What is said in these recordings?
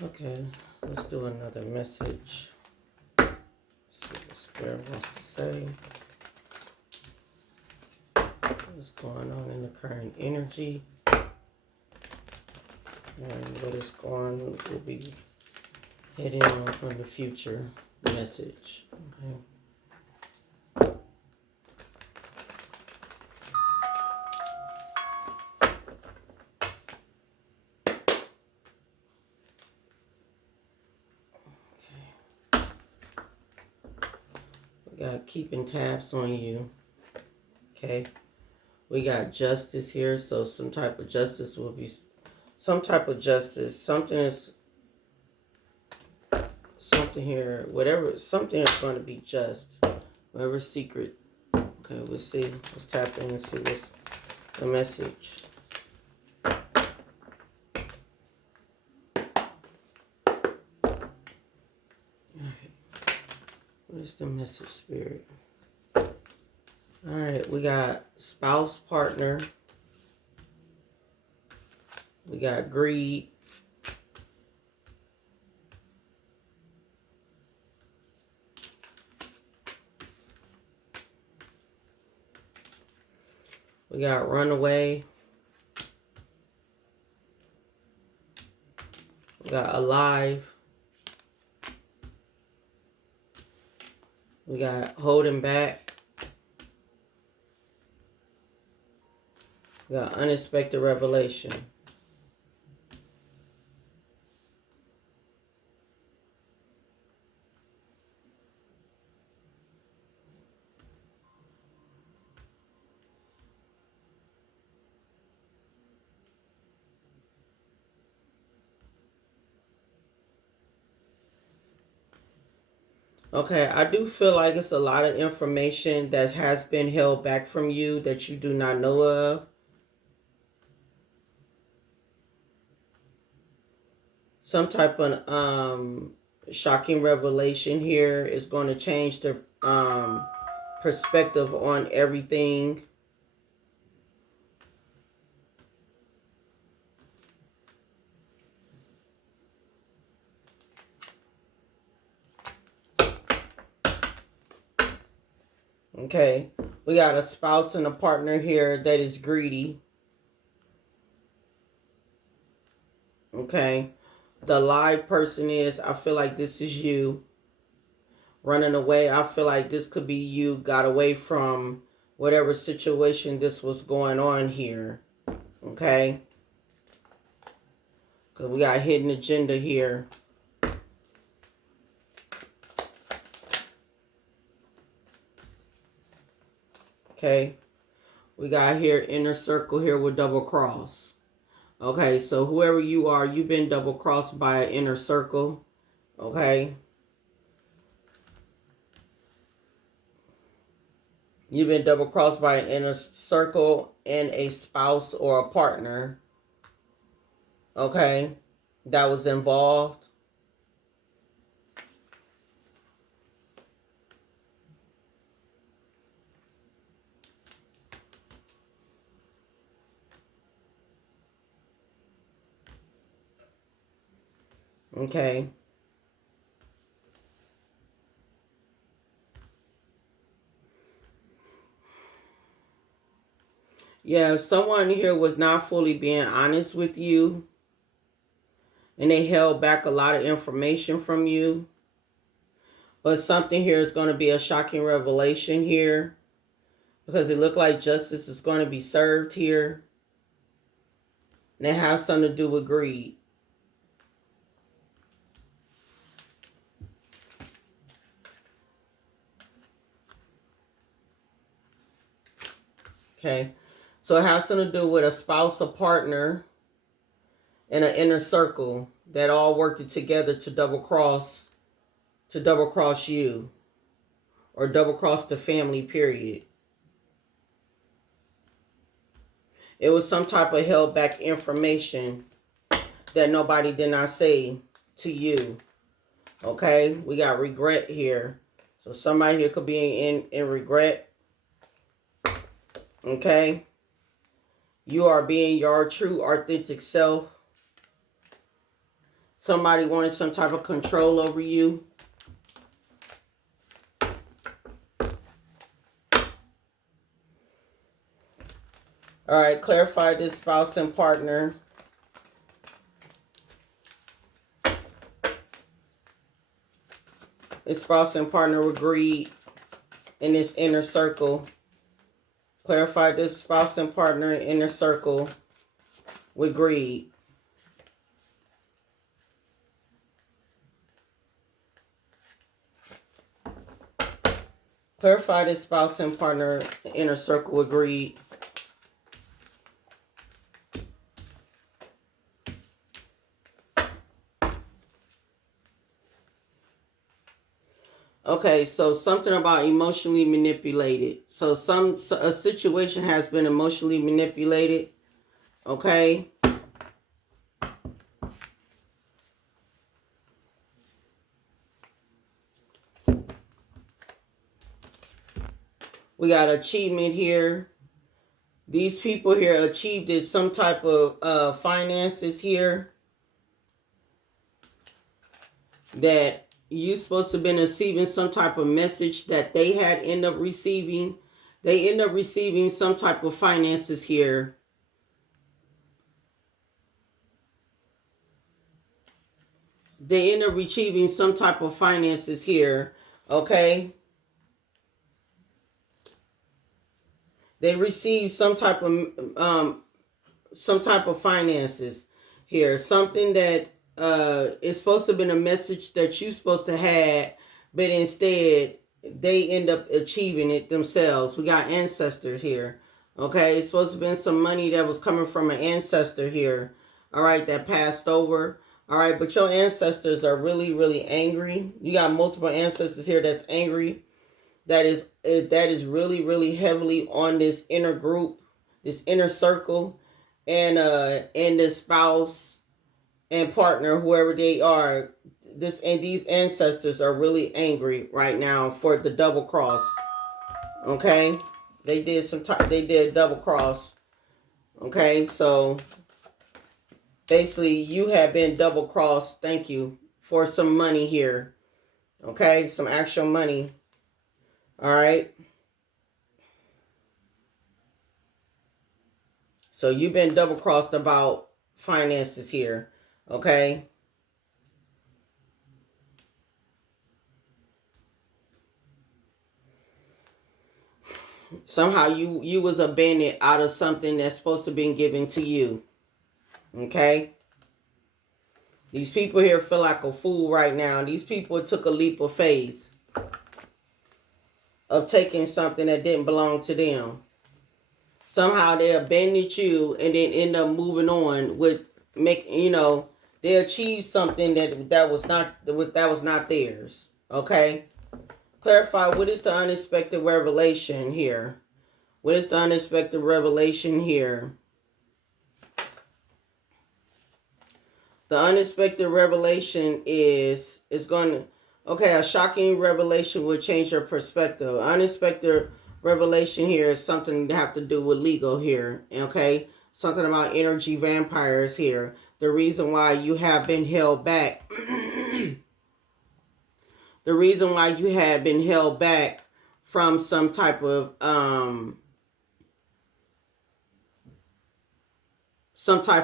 Okay, let's do another message. See what Spirit wants to say. What's going on in the current energy. And what is going will be heading on from the future message. Okay. We got keeping tabs on you. Okay. We got justice here, so some type of justice will be something here, whatever, something is going to be just, whatever secret. Okay, we'll see. Let's tap in and see what's the message. Alright. What is the message, Spirit? Alright, we got spouse, partner. We got greed. We got runaway. We got alive. We got holding back. We got unexpected revelation. Okay, I do feel like it's a lot of information that has been held back from you that you do not know of. Some type of shocking revelation here is going to change the perspective on everything. Okay, we got a spouse and a partner here that is greedy. Okay, the live person is, I feel like this is you running away. I feel like this could be you got away from whatever situation this was going on here. Okay, because we got hidden agenda here. Okay, we got here inner circle here with double cross. Okay, so whoever you are, you've been double crossed by an inner circle. Okay, you've been double crossed by an inner circle and a spouse or a partner. Okay, that was involved. Okay. Yeah, someone here was not fully being honest with you. And they held back a lot of information from you. But something here is going to be a shocking revelation here. Because it looked like justice is going to be served here. And it has something to do with greed. Okay. So it has something to do with a spouse, a partner, and an inner circle that all worked together to double cross you. Or double cross the family, period. It was some type of held back information that nobody did not say to you. Okay, we got regret here. So somebody here could be in regret. Okay. You are being your true authentic self. Somebody wanted some type of control over you. All right, clarify this spouse and partner. This spouse and partner with greed in this inner circle. Clarify this spouse and partner in inner circle with greed. Clarify this spouse and partner inner circle with greed. Okay, so something about emotionally manipulated. So a situation has been emotionally manipulated. Okay. We got achievement here. These people here achieved some type of finances here that you supposed to have been receiving some type of message that they had end up receiving. They end up receiving some type of finances here. They end up receiving some type of finances here. Okay. They receive some type of finances here. Something that is supposed to have been a message that you're supposed to have, but instead they end up achieving it themselves. We got ancestors here. Okay, it's supposed to have been some money that was coming from an ancestor here. All right, that passed over. All right, but your ancestors are really, really angry. You got multiple ancestors here that's angry. That is really, really heavily on this inner group, this inner circle, and the spouse and partner, whoever they are. These ancestors are really angry right now for the double cross. Okay, they did double cross. Okay, so basically you have been double crossed. Thank you for some money here. Okay, some actual money. All right. So you've been double crossed about finances here. Okay. Somehow you was abandoned out of something that's supposed to be given to you. Okay. These people here feel like a fool right now. These people took a leap of faith of taking something that didn't belong to them. Somehow they abandoned you and then end up moving on with they achieved something that was not theirs. Okay. Clarify, what is the unexpected revelation here? What is the unexpected revelation here? The unexpected revelation is going to, okay, a shocking revelation will change your perspective. Unexpected revelation here is something to have to do with legal here, okay? Something about energy vampires here. The reason why you have been held back. The reason why you have been held back from some type of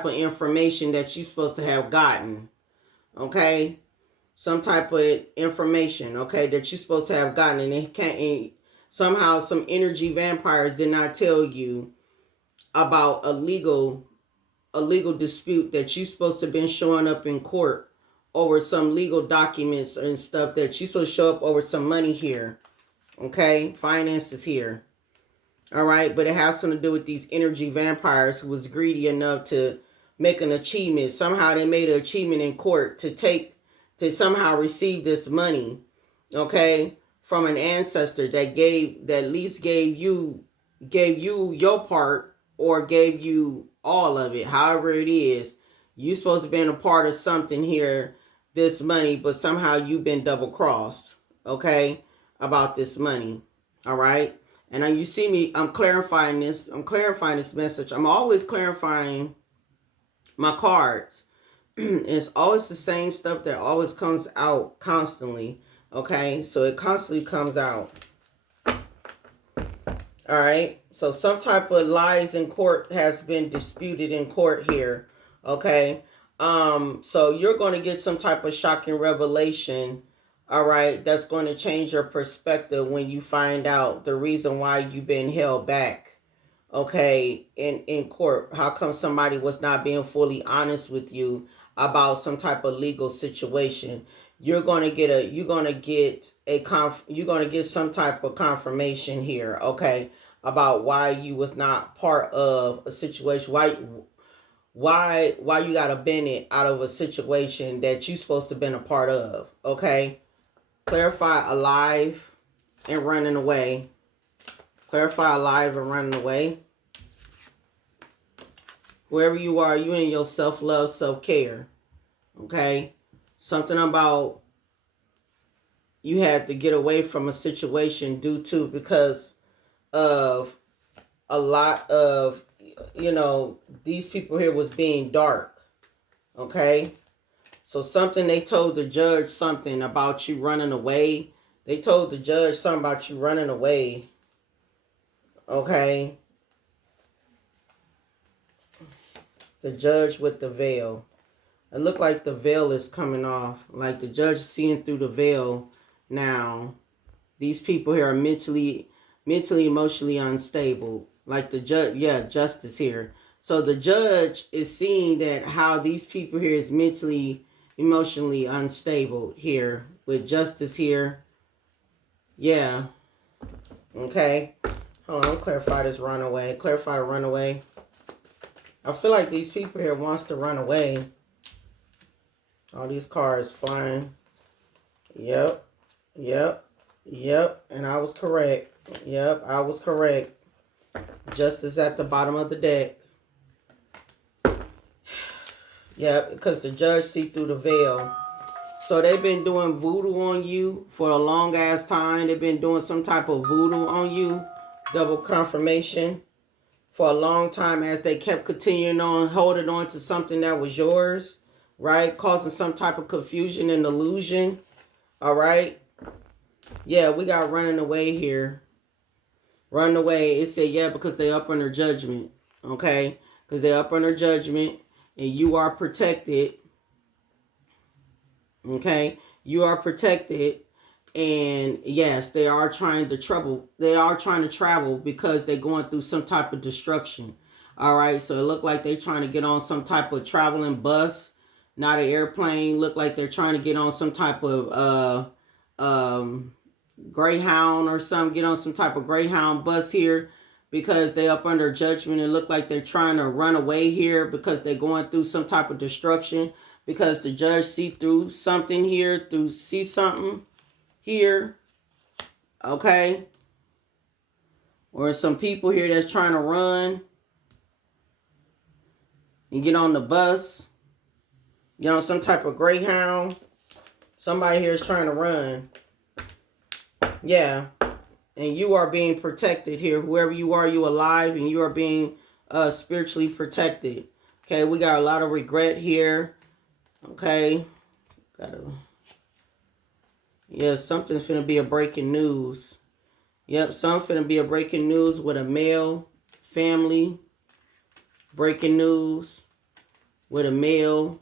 information that you're supposed to have gotten. Okay? Some type of information, okay, that you're supposed to have gotten, and it can't. Somehow some energy vampires did not tell you about a legal dispute that you're supposed to have been showing up in court over some legal documents and stuff, that you're supposed to show up over some money here. Okay, finances here. All right, but it has something to do with these energy vampires who was greedy enough to make an achievement. Somehow they made an achievement in court to somehow receive this money, okay, from an ancestor that at least gave you your part, or gave you all of it. However it is, you're supposed to be a part of something here, this money, but somehow you've been double crossed, okay, about this money. All right. And now you see me, I'm clarifying this message. I'm always clarifying my cards, It's always the same stuff that always comes out constantly. Okay, so it constantly comes out. All right, so some type of lies in court has been disputed in court here. Okay, so you're going to get some type of shocking revelation. All right, that's going to change your perspective when you find out the reason why you've been held back. Okay, in court, how come somebody was not being fully honest with you about some type of legal situation? You're going to get some type of confirmation here, okay, about why you was not part of a situation, why you got to bend it out of a situation that you supposed to been a part of. Okay, clarify alive and running away. Clarify alive and running away. Wherever you are, you in your self-love, self-care. Okay? Something about you had to get away from a situation because of a lot of, these people here was being dark. Okay? So something they told the judge something about you running away. They told the judge something about you running away. Okay? The judge with the veil. It looked like the veil is coming off. Like the judge is seeing through the veil now. These people here are mentally, emotionally unstable. Like the judge, justice here. So the judge is seeing that how these people here is mentally, emotionally unstable here. With justice here. Yeah. Okay. Hold on, clarify this runaway. Clarify the runaway. I feel like these people here wants to run away. All these cars flying. Yep. And I was correct. Yep, I was correct. Justice at the bottom of the deck. Yep, because the judge see through the veil. So they've been doing voodoo on you for a long ass time. They've been doing some type of voodoo on you. Double confirmation. For a long time as they kept continuing on, holding on to something that was yours, right? Causing some type of confusion and illusion, all right? Yeah, we got running away here. Running away, it said, yeah, because they up under judgment, okay? Because they up under judgment and you are protected, okay? You are protected. And yes, they are trying to travel. They are trying to travel because they're going through some type of destruction. All right. So it looked like they're trying to get on some type of traveling bus, not an airplane. Look like they're trying to get on some type of Greyhound or something. Get on some type of Greyhound bus here because they up under judgment. It looked like they're trying to run away here because they're going through some type of destruction because the judge see through something here, see something here, okay? Or some people here that's trying to run and get on the bus, get on some type of Greyhound. Somebody here is trying to run. Yeah, and you are being protected here. Whoever you are, you alive, and you are being spiritually protected. Okay, we got a lot of regret here. Okay, yeah, something's finna be a breaking news. Yep, something finna be a breaking news with a male family. Breaking news with a male.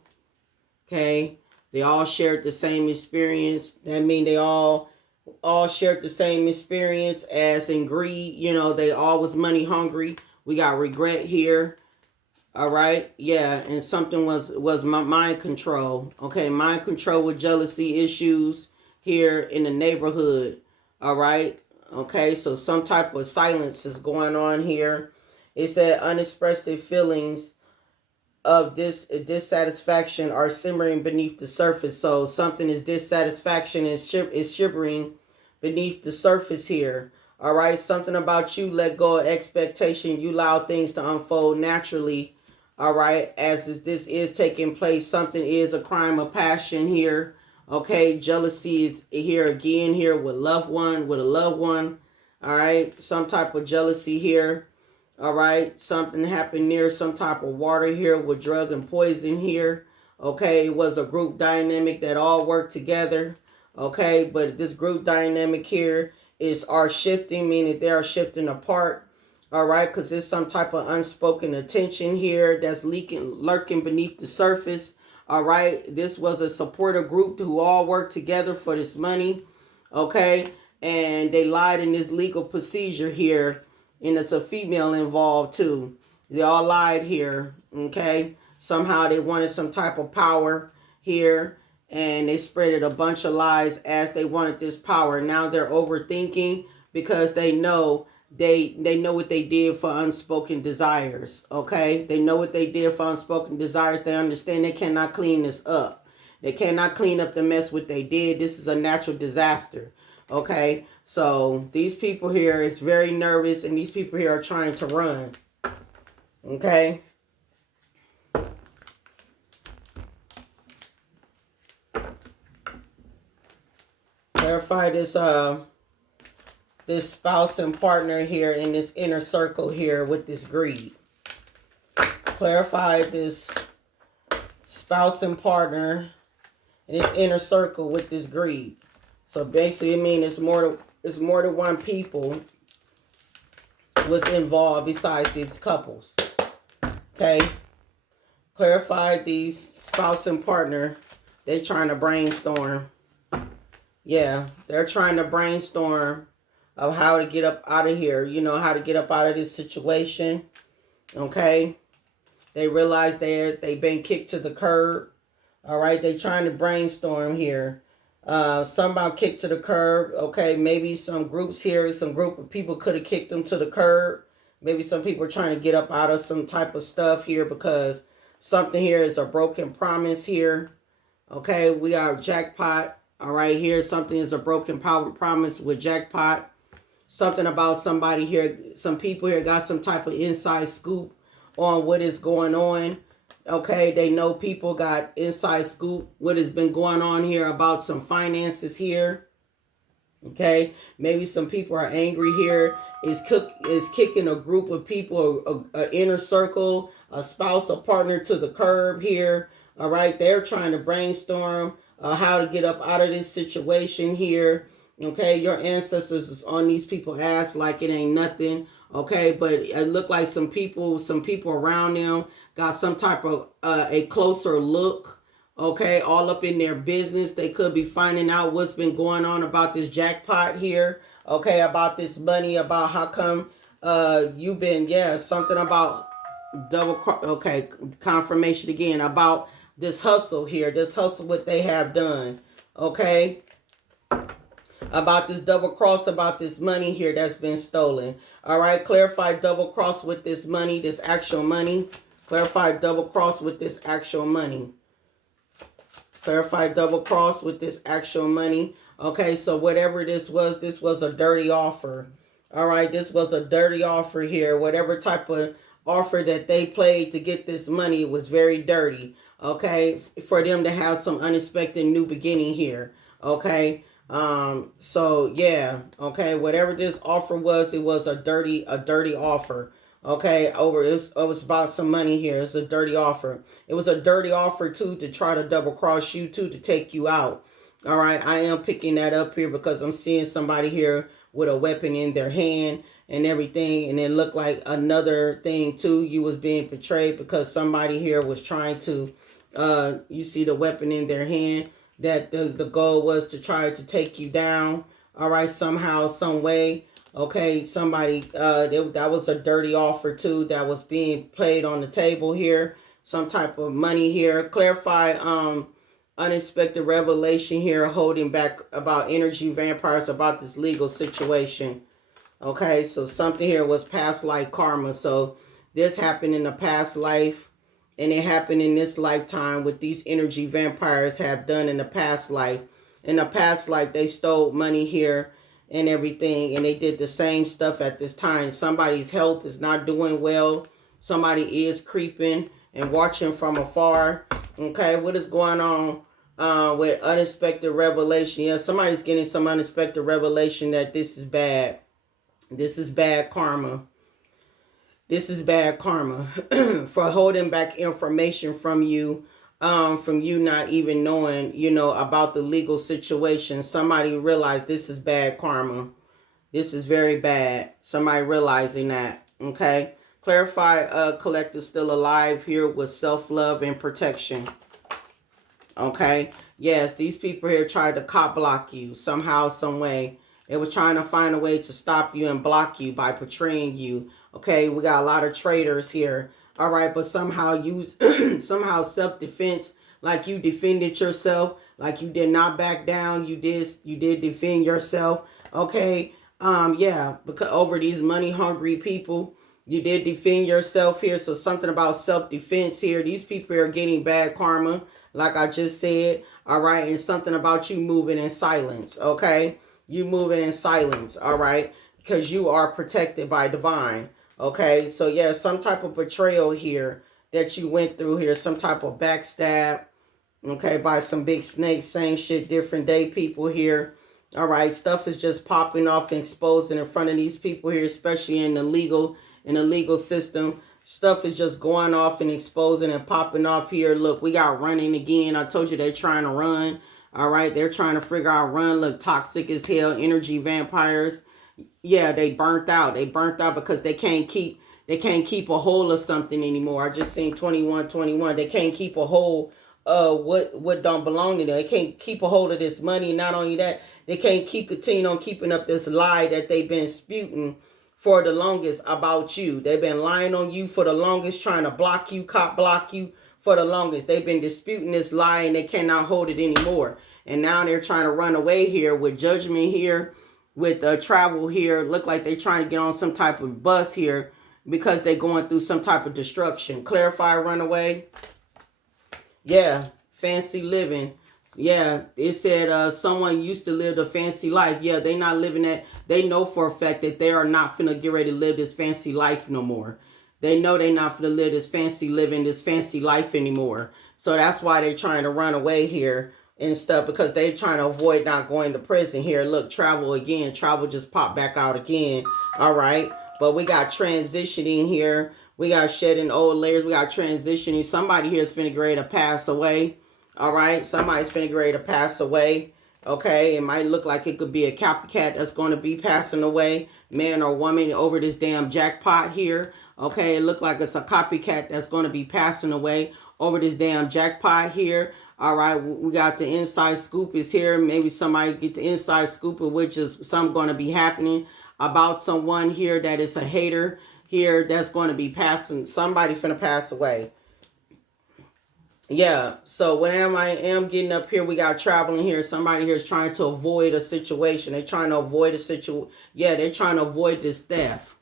Okay, they all shared the same experience. That means they all shared the same experience as in greed. You know, they all was money hungry. We got regret here. All right, yeah, and something was my mind control. Okay, mind control with jealousy issues here in the neighborhood. All right. Okay. So some type of silence is going on here. It said unexpressed feelings of dissatisfaction are simmering beneath the surface. So something is dissatisfaction is shivering beneath the surface here. All right. Something about you let go of expectation. You allow things to unfold naturally. All right. As this is taking place, something is a crime of passion here. Okay, jealousy is here again here with a loved one. All right, some type of jealousy here. All right, something happened near some type of water here with drug and poison here. Okay, it was a group dynamic that all worked together. Okay, but this group dynamic here are shifting, meaning they are shifting apart. All right, because there's some type of unspoken attention here that's lurking beneath the surface. All right, this was a supporter group who all worked together for this money. Okay, and they lied in this legal procedure here, and it's a female involved too. They all lied here. Okay, somehow they wanted some type of power here, and they spreaded a bunch of lies as they wanted this power. Now they're overthinking because they know what they did for unspoken desires. Okay, they know what they did for unspoken desires. They understand they cannot clean this up. They cannot clean up the mess what they did. This is a natural disaster. Okay, so these people here is very nervous, and these people here are trying to run. Okay. Clarify this spouse and partner here in this inner circle here with this greed. Clarify this spouse and partner in this inner circle with this greed. So basically, I mean, it's more than one people was involved besides these couples. Okay. Clarify these spouse and partner. They trying to brainstorm. Yeah, they're trying to brainstorm of how to get up out of here. You know, how to get up out of this situation. Okay. They realize they've been kicked to the curb. All right. They trying to brainstorm here. Somehow kicked to the curb. Okay. Maybe some groups here, some group of people could have kicked them to the curb. Maybe some people are trying to get up out of some type of stuff here because something here is a broken promise here. Okay. We got jackpot. All right, here something is a broken promise with jackpot. Something about somebody here, some people here got some type of inside scoop on what is going on. Okay, they know people got inside scoop what has been going on here about some finances here. Okay, maybe some people are angry here. Is kicking a group of people, a inner circle, a spouse, a partner to the curb here. All right, they're trying to brainstorm how to get up out of this situation here. Okay, your ancestors is on these people's ass like it ain't nothing. Okay, but it looked like some people around them got some type of a closer look. Okay, all up in their business. They could be finding out what's been going on about this jackpot here. Okay, about this money, about how come you've been, something about okay, confirmation again about this hustle here, this hustle what they have done. Okay, about this double cross, about this money here that's been stolen. All right, clarify double cross with this money, this actual money. Clarify double cross with this actual money. Clarify double cross with this actual money. Okay, so whatever this was a dirty offer. All right, this was a dirty offer here. Whatever type of offer that they played to get this money was very dirty. Okay, for them to have some unexpected new beginning here. Okay, so yeah, okay, whatever this offer was, it was a dirty offer. Okay, it was about some money here. It's a dirty offer. It was a dirty offer too to try to double cross you too, to take you out. All right, I am picking that up here because I'm seeing somebody here with a weapon in their hand and everything, and it looked like another thing too. You was being betrayed because somebody here was trying to you see the weapon in their hand, that the goal was to try to take you down. All right, somehow, some way. Okay, somebody that was a dirty offer too that was being played on the table here. Some type of money here. Clarify unexpected revelation here, holding back about energy vampires, about this legal situation. Okay, so something here was past life karma. So this happened in a past life, and it happened in this lifetime. What these energy vampires have done in the past life. In the past life, they stole money here and everything, and they did the same stuff at this time. Somebody's health is not doing well. Somebody is creeping and watching from afar. Okay, what is going on with unexpected revelation? Yeah, somebody's getting some unexpected revelation that this is bad. This is bad karma. This is bad karma for holding back information from you from you not even knowing, you know, about the legal situation. Somebody realized this is bad karma. This is very bad. Somebody realizing that. Okay. Clarify, collective still alive here with self-love and protection. Okay. Yes, these people here tried to cop block you somehow, some way. They were trying to find a way to stop you and block you by portraying you. Okay, we got a lot of traitors here. All right, but somehow you, somehow self-defense, like you defended yourself, like you did not back down. You did defend yourself. Okay, yeah, because over these money-hungry people, you did defend yourself here. So something about self-defense here. These people are getting bad karma, like I just said. All right, and something about you moving in silence. Okay, you moving in silence. All right, because you are protected by divine. Okay, so yeah, some type of betrayal here that you went through here, some type of backstab, okay, by some big snakes, same shit, different day people here. All right, stuff is just popping off and exposing in front of these people here, especially in the legal system. Stuff is just going off and exposing and popping off here. Look, we got running again. I told you they're trying to run. All right, they're trying to figure out run. Look, toxic as hell, energy vampires. Yeah, they burnt out. They burnt out because they can't keep a hold of something anymore. I just seen 2121. They can't keep a hold of what don't belong to them. They can't keep a hold of this money. Not only that, they can't continue on keeping up this lie that they've been spewing for the longest about you. They've been lying on you for the longest, trying to block you, cop block you for the longest. They've been disputing this lie and they cannot hold it anymore. And now they're trying to run away here with judgment here, with travel here. Look like they're trying to get on some type of bus here because they're going through some type of destruction. Clarify, runaway. Yeah, fancy living. Yeah, it said someone used to live a fancy life. Yeah, they not living that. They know for a fact that they are not finna get ready to live this fancy life no more. They know they not finna live this fancy living, this fancy life anymore. So that's why they're trying to run away here and stuff, because they're trying to avoid not going to prison here. Look, travel again. Travel just popped back out again. All right. But we got transitioning here. We got shedding old layers. We got transitioning. Somebody here is finna get ready to pass away. All right. Somebody's finna get ready to pass away. Okay. It might look like it could be a copycat that's going to be passing away. Man or woman over this damn jackpot here. Okay. It look like it's a copycat that's going to be passing away over this damn jackpot here. All right, we got the inside scoop is here. Maybe somebody get the inside scoop of which is something going to be happening about someone here that is a hater here that's going to be passing. Somebody finna pass away. Yeah, so when I am getting up here, we got traveling here. Somebody here is trying to avoid a situation. They're trying to avoid a situation. Yeah, they're trying to avoid this theft.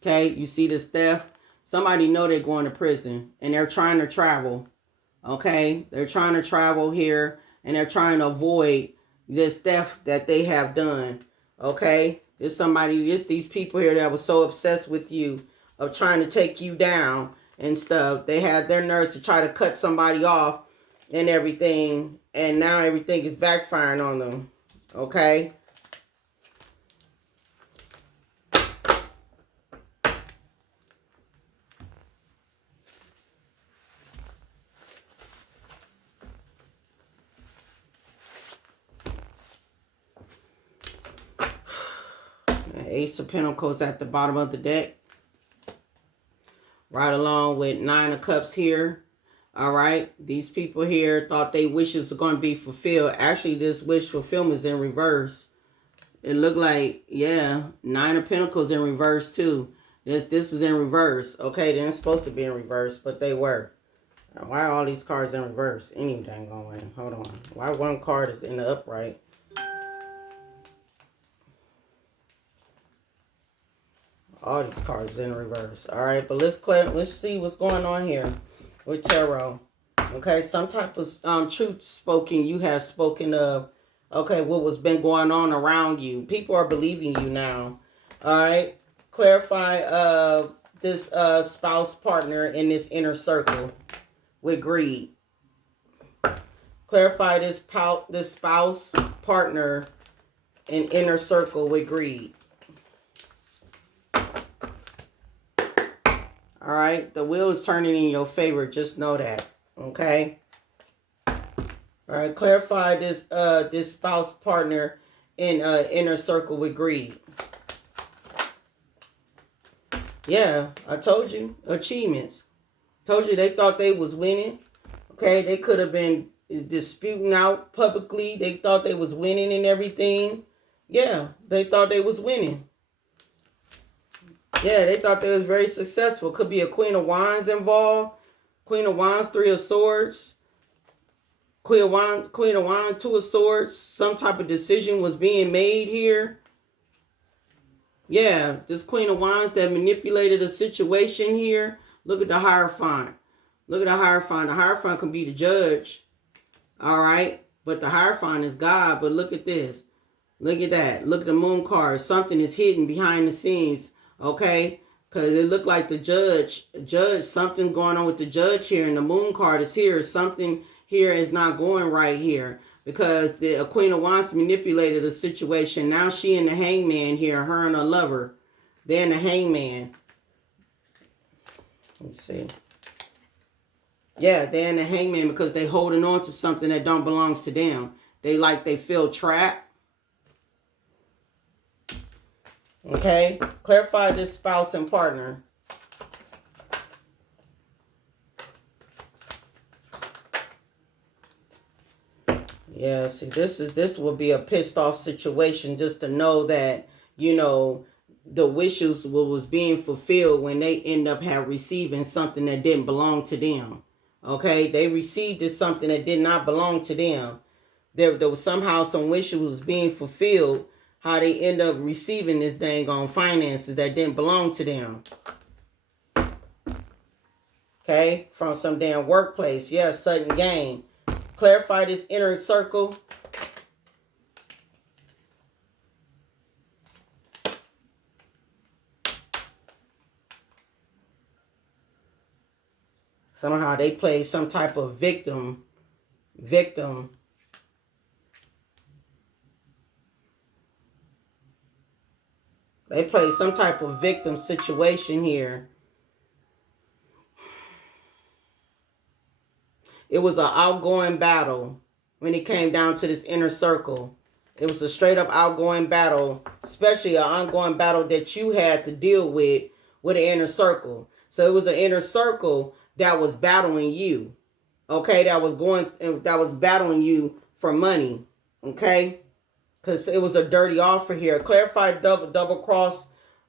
Okay, you see this theft? Somebody know they're going to prison and they're trying to travel. Okay, they're trying to travel here and they're trying to avoid this theft that they have done. Okay, there's somebody, it's these people here that was so obsessed with you, of trying to take you down and stuff. They had their nerves to try to cut somebody off and everything, and now everything is backfiring on them. Okay. Ace of Pentacles at the bottom of the deck. Right along with Nine of Cups here. All right. These people here thought their wishes were going to be fulfilled. Actually, this wish fulfillment is in reverse. It looked like, yeah, Nine of Pentacles in reverse too. This was in reverse. Okay, they weren't supposed to be in reverse, but they were. Why are all these cards in reverse? Any dang going. Hold on. Why one card is in the upright? All these cards in reverse. All right, but let's see what's going on here with tarot. Okay, some type of truth spoken. You have spoken of. Okay, what was been going on around you. People are believing you now. All right, clarify this spouse partner in this inner circle with greed. Clarify this spouse partner in inner circle with greed. All right, the wheel is turning in your favor. Just know that, okay? All right, clarify this this spouse partner in inner circle with greed. Yeah, I told you, achievements. Told you they thought they was winning. Okay, they could have been disputing out publicly. They thought they was winning and everything. Yeah, they thought they was winning. Yeah, they thought they was very successful. Could be a Queen of Wands involved. Queen of Wands, Three of Swords. Queen of Wands, Two of Swords. Some type of decision was being made here. Yeah, this Queen of Wands that manipulated a situation here. Look at the Hierophant. Look at the Hierophant. The Hierophant can be the judge. All right. But the Hierophant is God. But look at this. Look at that. Look at the Moon card. Something is hidden behind the scenes. Okay. Because it looked like the judge, something going on with the judge here. And the Moon card is here. Something here is not going right here. Because the Queen of Wands manipulated a situation. Now she and the Hangman here. Her and her lover. They're in the Hangman. Let's see. Yeah, they're in the Hangman because they holding on to something that don't belongs to them. They feel trapped. Okay. Clarify this spouse and partner. Yeah, see, this will be a pissed off situation just to know that, you know, the wishes was being fulfilled when they end up receiving something that didn't belong to them. Okay, they received something that did not belong to them. There was somehow some wishes was being fulfilled. How they end up receiving this dang on finances that didn't belong to them. Okay, from some damn workplace. Yeah, sudden gain. Clarify this inner circle. Somehow they play some type of victim. They play some type of victim situation here. It was an outgoing battle when it came down to this inner circle. It was a straight up outgoing battle, especially an ongoing battle that you had to deal with the inner circle. So it was an inner circle that was battling you. Okay, that was battling you for money. Okay? Because it was a dirty offer here. Clarify double cross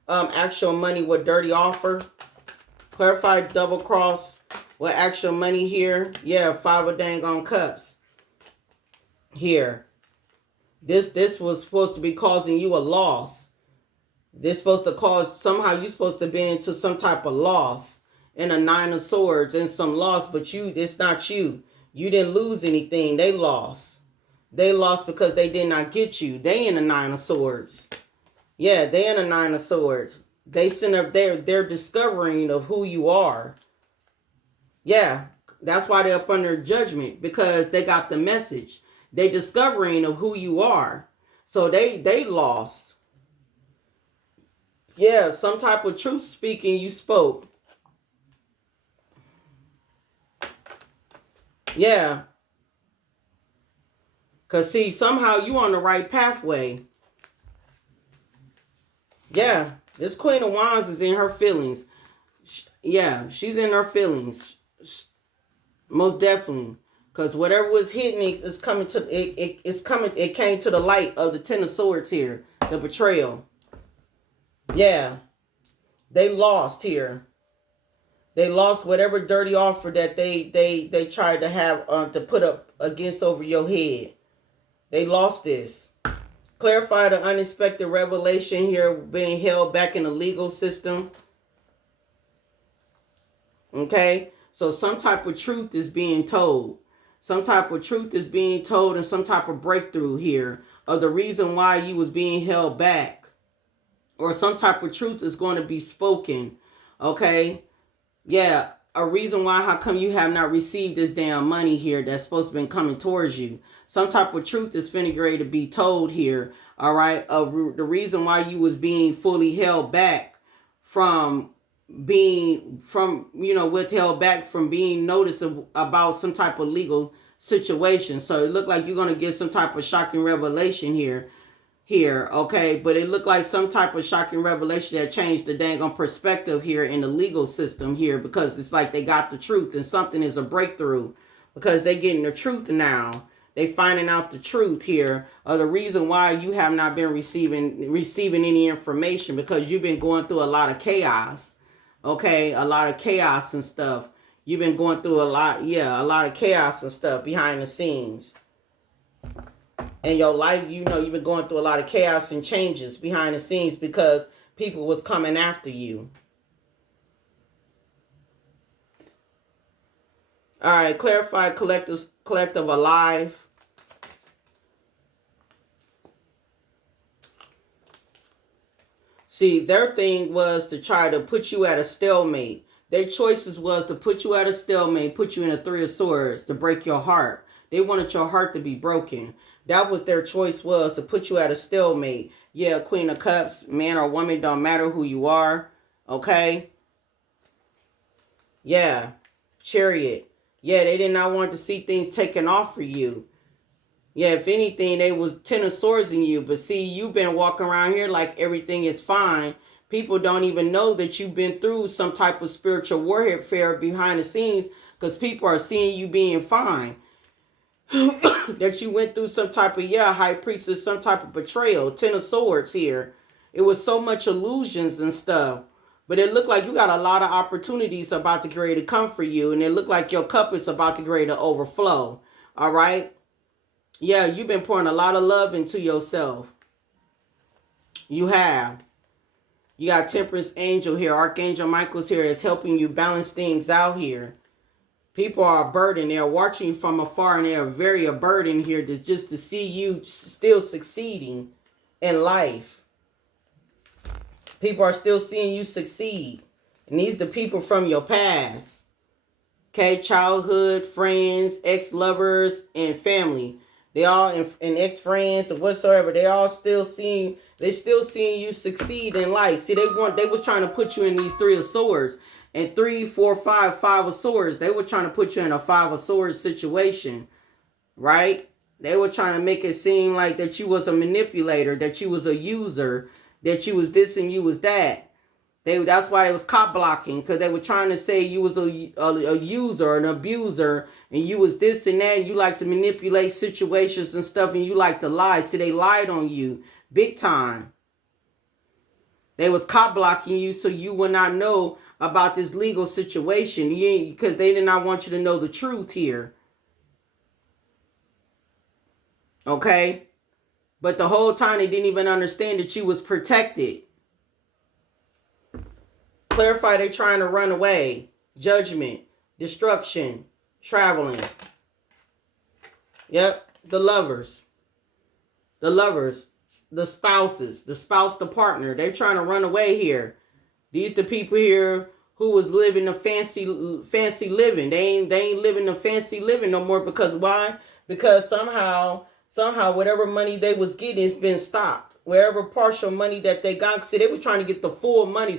actual money with dirty offer. Clarify double cross with actual money here. Yeah, 5 of dang on cups. Here. This was supposed to be causing you a loss. This supposed to cause, somehow you supposed to be into some type of loss. And a 9 of swords and some loss, but it's not you. You didn't lose anything. They lost. They lost because they did not get you. They in the 9 of swords. Yeah, they in the 9 of swords. They send up their discovering of who you are. Yeah, that's why they're up under judgment, because they got the message. They discovering of who you are. So they lost. Yeah, some type of truth speaking you spoke. Yeah. Because, see, somehow you on the right pathway. Yeah. This Queen of Wands is in her feelings. Yeah, she's in her feelings. Most definitely. Because whatever was hidden is coming to... It came to the light of the 10 of Swords here. The betrayal. Yeah. They lost here. They lost whatever dirty offer that they tried to have to put up against over your head. They lost this. Clarify the unexpected revelation here being held back in the legal system. Okay? So some type of truth is being told. Some type of truth is being told and some type of breakthrough here of the reason why you was being held back. Or some type of truth is going to be spoken. Okay? Yeah, a reason why, how come you have not received this damn money here that's supposed to be coming towards you. Some type of truth is finna ready to be told here, all right? The reason why you was being fully held back from being, withheld back from being noticed about some type of legal situation. So it looked like you're going to get some type of shocking revelation here, okay? But it looked like some type of shocking revelation that changed the dang on perspective here in the legal system here, because it's like they got the truth and something is a breakthrough because they getting the truth now. They finding out the truth here of the reason why you have not been receiving any information, because you've been going through a lot of chaos, okay? A lot of chaos and stuff. You've been going through a lot of chaos and stuff behind the scenes. In your life, you've been going through a lot of chaos and changes behind the scenes because people was coming after you. All right, clarify collective alive. See, their thing was to try to put you at a stalemate. Their choices was to put you at a stalemate, put you in a 3 of Swords, to break your heart. They wanted your heart to be broken. That was their choice, was to put you at a stalemate. Yeah, Queen of Cups, man or woman, don't matter who you are. Okay? Yeah. Chariot. Yeah, they did not want to see things taken off for you. Yeah, if anything, they was 10 of Swords in you. But see, you've been walking around here like everything is fine. People don't even know that you've been through some type of spiritual warfare behind the scenes, because people are seeing you being fine. That you went through some type of, High Priestess, some type of betrayal. 10 of Swords here. It was so much illusions and stuff. But it looked like you got a lot of opportunities about to get ready to come for you. And it looked like your cup is about to get ready to overflow. All right? Yeah, you've been pouring a lot of love into yourself. You have. You got Temperance Angel here. Archangel Michael's here is helping you balance things out here. People are a burden. They're watching you from afar, and they're very a burden here just to see you still succeeding in life. People are still seeing you succeed. And these are the people from your past. Okay, childhood, friends, ex-lovers, and family. They all, and ex-friends or whatsoever, they all still seeing you succeed in life. See, they was trying to put you in these 3 of Swords. And 3, 4, 5, 5 of Swords. They were trying to put you in a 5 of Swords situation. Right? They were trying to make it seem like that you was a manipulator, that you was a user, that you was this and you was that. That's why they was cop blocking, because they were trying to say you was a user, an abuser, and you was this and that, and you like to manipulate situations and stuff, and you like to lie. See, they lied on you big time. They was cop blocking you so you would not know about this legal situation, because they did not want you to know the truth here. Okay? But the whole time they didn't even understand that you was protected. Clarify, they trying to run away. Judgment, destruction, traveling. Yep, the lovers. The lovers, the spouses, the spouse, the partner. They're trying to run away here. These the people here who was living a fancy living. They ain't living a fancy living no more, because why? Because somehow whatever money they was getting has been stopped. Wherever partial money that they got, see, they were trying to get the full money.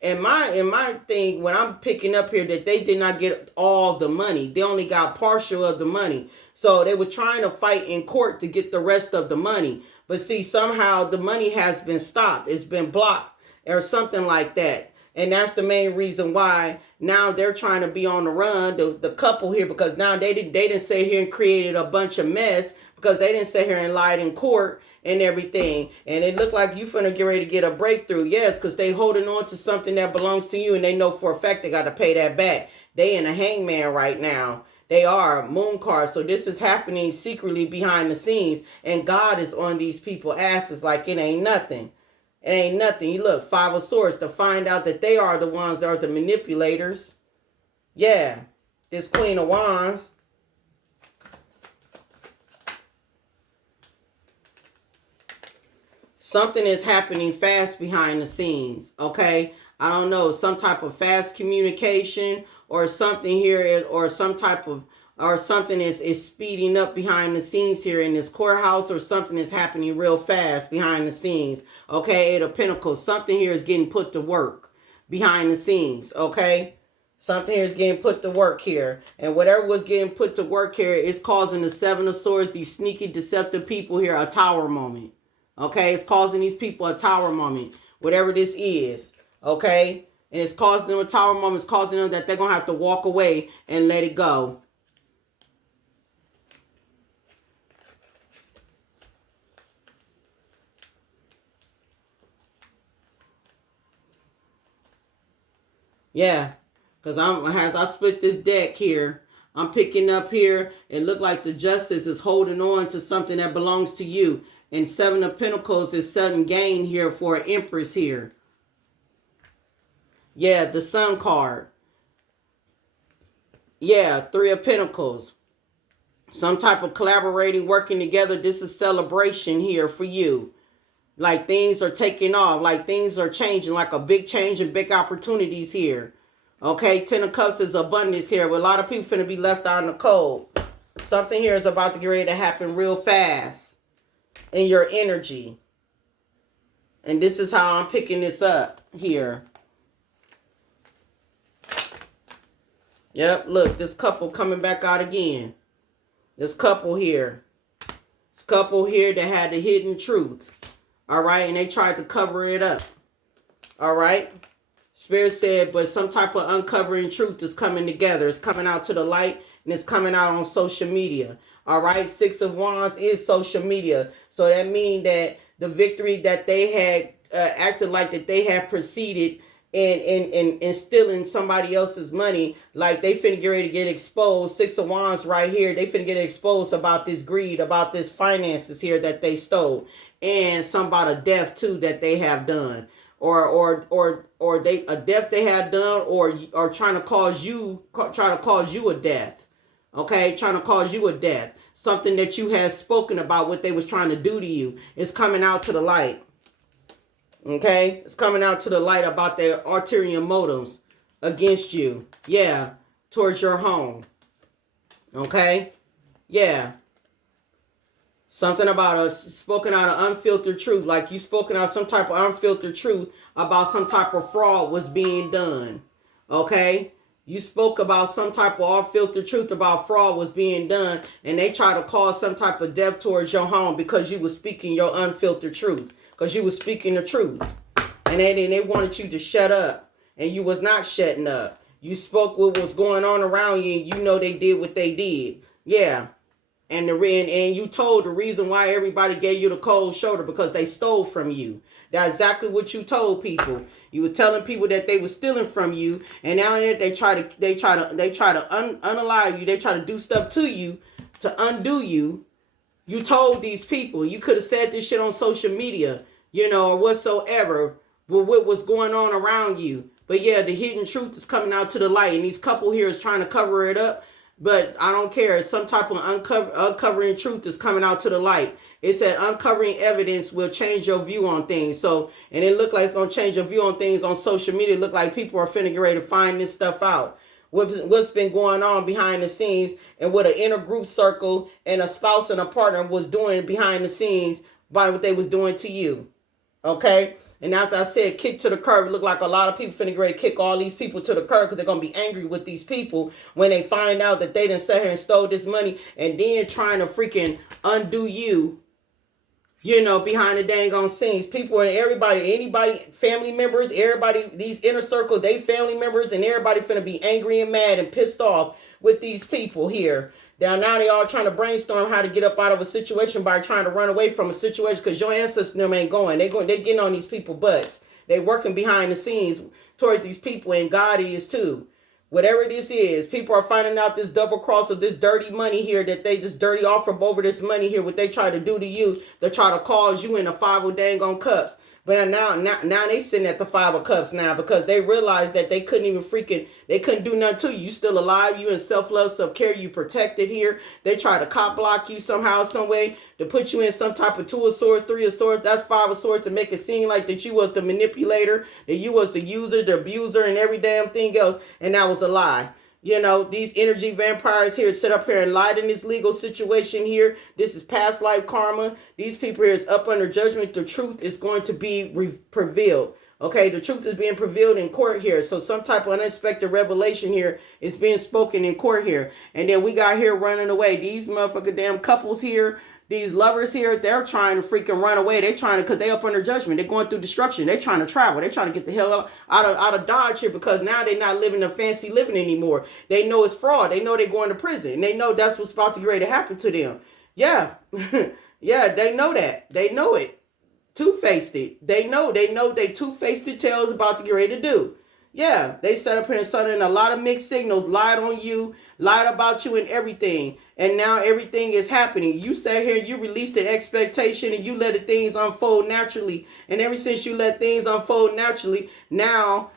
In my thing, when I'm picking up here, that they did not get all the money. They only got partial of the money. So they were trying to fight in court to get the rest of the money. But see, somehow the money has been stopped. It's been blocked or something like that. And that's the main reason why now they're trying to be on the run, the couple here, because now they didn't sit here and created a bunch of mess, because they didn't sit here and lied in court and everything. And it looked like you finna get ready to get a breakthrough. Yes, because they holding on to something that belongs to you, and they know for a fact they got to pay that back. They in a hangman right now. They are moon card. So this is happening secretly behind the scenes. And God is on these people's asses like it ain't nothing. It ain't nothing. You look, 5 of Swords, to find out that they are the ones that are the manipulators. Yeah. This Queen of Wands. Something is happening fast behind the scenes, okay? I don't know, some type of fast communication or something here is, or something is speeding up behind the scenes here in this courthouse, or something is happening real fast behind the scenes, okay? 8 of Pentacles, something here is getting put to work behind the scenes, okay? Something here is getting put to work here. And whatever was getting put to work here is causing the Seven of Swords, these sneaky, deceptive people here, a tower moment. Okay? It's causing these people a tower moment. Whatever this is. Okay? And it's causing them a tower moment. It's causing them that they're going to have to walk away and let it go. Yeah. Because as I split this deck here, I'm picking up here, it looked like the Justice is holding on to something that belongs to you. And Seven of Pentacles is sudden gain here for an Empress here. Yeah, the Sun card. Yeah, Three of Pentacles. Some type of collaborating, working together. This is celebration here for you. Like things are taking off. Like things are changing. Like a big change and big opportunities here. Okay, Ten of Cups is abundance here. But a lot of people finna be left out in the cold. Something here is about to get ready to happen real fast. In your energy. And this is how I'm picking this up here. Yep, look, this couple coming back out again. This couple here. This couple here that had the hidden truth. All right, and they tried to cover it up. All right. Spirit said, but some type of uncovering truth is coming together. It's coming out to the light, and it's coming out on social media. All right, Six of Wands is social media. So that means that the victory that they had acted like that they had proceeded in stealing somebody else's money, like they finna get ready to get exposed. Six of Wands right here, they finna get exposed about this greed, about this finances here that they stole, and some about a death too that they have done, or they a death they have done, or trying to cause you a death. Okay, trying to cause you a death. Something that you had spoken about, what they was trying to do to you, is coming out to the light. Okay, it's coming out to the light about their ulterior motives against you. Yeah, towards your home. Okay, yeah. Something about us spoken out of unfiltered truth, like you spoken out some type of unfiltered truth about some type of fraud was being done. Okay, you spoke about some type of unfiltered truth about fraud was being done, and they try to cause some type of death towards your home because you were speaking your unfiltered truth. Because you was speaking the truth. And they wanted you to shut up. And you was not shutting up. You spoke what was going on around you. And you know they did what they did. Yeah. And you told the reason why everybody gave you the cold shoulder. Because they stole from you. That's exactly what you told people. You were telling people that they were stealing from you. And now that they try to unalive you. They try to do stuff to you. To undo you. You told these people. You could have said this shit on social media. Or whatsoever, with what was going on around you. But yeah, the hidden truth is coming out to the light. And these couple here is trying to cover it up. But I don't care. Some type of uncovering truth is coming out to the light. It said uncovering evidence will change your view on things. So, and it looked like it's going to change your view on things on social media. It looked like people are finna get ready to find this stuff out. What's been going on behind the scenes, and what an inner group circle and a spouse and a partner was doing behind the scenes by what they was doing to you. Okay, and as I said, kick to the curb. It look like a lot of people finna get ready to kick all these people to the curb because they're gonna be angry with these people when they find out that they done sat here and stole this money and then trying to freaking undo you. Behind the dang on scenes, people and anybody, family members, everybody, these inner circle, they family members, and everybody finna be angry and mad and pissed off with these people here. Now they all trying to brainstorm how to get up out of a situation by trying to run away from a situation because your ancestors them ain't going. They getting on these people butts. They working behind the scenes towards these people, and God is too. Whatever this is, people are finding out this double cross of this dirty money here that they just dirty off from over this money here. What they try to do to you, they try to cause you in the Five of dang on cups. But now they sitting at the Five of Cups now because they realized that they couldn't do nothing to you. You still alive. You in self-love, self-care. You protected here. They try to cop block you somehow, some way to put you in some type of Two of Swords, Three of Swords. That's Five of Swords to make it seem like that you was the manipulator, that you was the user, the abuser, and every damn thing else. And that was a lie. These energy vampires here sit up here and lied in this legal situation here. This is past life karma. These people here is up under judgment. The truth is going to be revealed. Okay, the truth is being prevailed in court here. So some type of unexpected revelation here is being spoken in court here. And then we got here running away. These motherfucking damn couples here, these lovers here, they're trying to freaking run away. They're trying to, because they up under judgment. They're going through destruction. They're trying to travel. They're trying to get the hell out of Dodge here, because now they're not living a fancy living anymore. They know it's fraud. They know they're going to prison. And they know that's what's about to get ready to happen to them. Yeah. Yeah, they know that. They know it. Two-faced it. They know they two-faced it tails about to get ready to do. Yeah, they set up here and started in a lot of mixed signals, lied on you, lied about you and everything. And now everything is happening. You sat here, you released the expectation and you let the things unfold naturally. And ever since you let things unfold naturally, now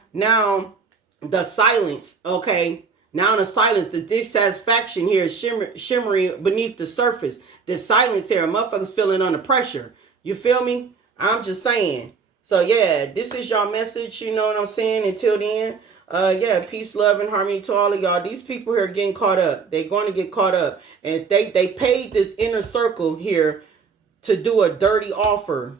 the silence, okay? Now the silence, the dissatisfaction here is shimmering beneath the surface. The silence here, motherfuckers feeling under pressure. You feel me? I'm just saying. So yeah, this is y'all message, you know what I'm saying? Until then, yeah, peace, love, and harmony to all of y'all. These people here are getting caught up. They're going to get caught up. And they paid this inner circle here to do a dirty offer.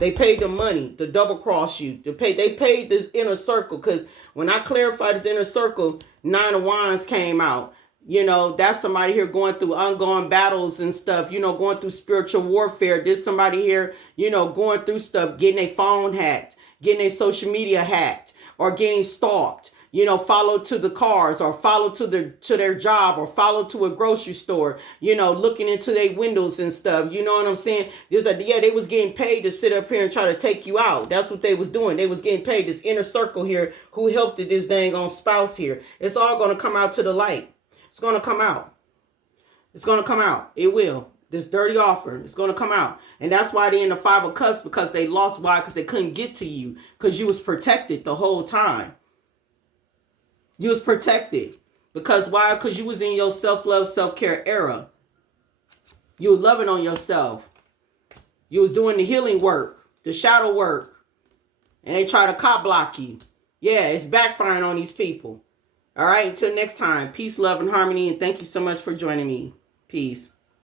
They paid the money to double cross you. They paid this inner circle, because when I clarified this inner circle, 9 of Wands came out. You know, that's somebody here going through ongoing battles and stuff, you know, going through spiritual warfare. There's somebody here, you know, going through stuff, getting their phone hacked, getting their social media hacked, or getting stalked, you know, followed to the cars, or followed to their job, or followed to a grocery store, you know, looking into their windows and stuff. You know what I'm saying? There's like, yeah, they was getting paid to sit up here and try to take you out. That's what they was doing. They was getting paid. This inner circle here who helped this dang on spouse here. It's all going to come out to the light. It's going to come out. It's going to come out. It will. This dirty offer, it's going to come out. And that's why they're in the 5 of Cups, because they lost. Why? Because they couldn't get to you, because you was protected the whole time. You was protected. Because why? Because you was in your self-love, self-care era. You were loving on yourself. You was doing the healing work, the shadow work. And they try to cop block you. Yeah, it's backfiring on these people. All right, until next time, peace, love, and harmony, and thank you so much for joining me. Peace.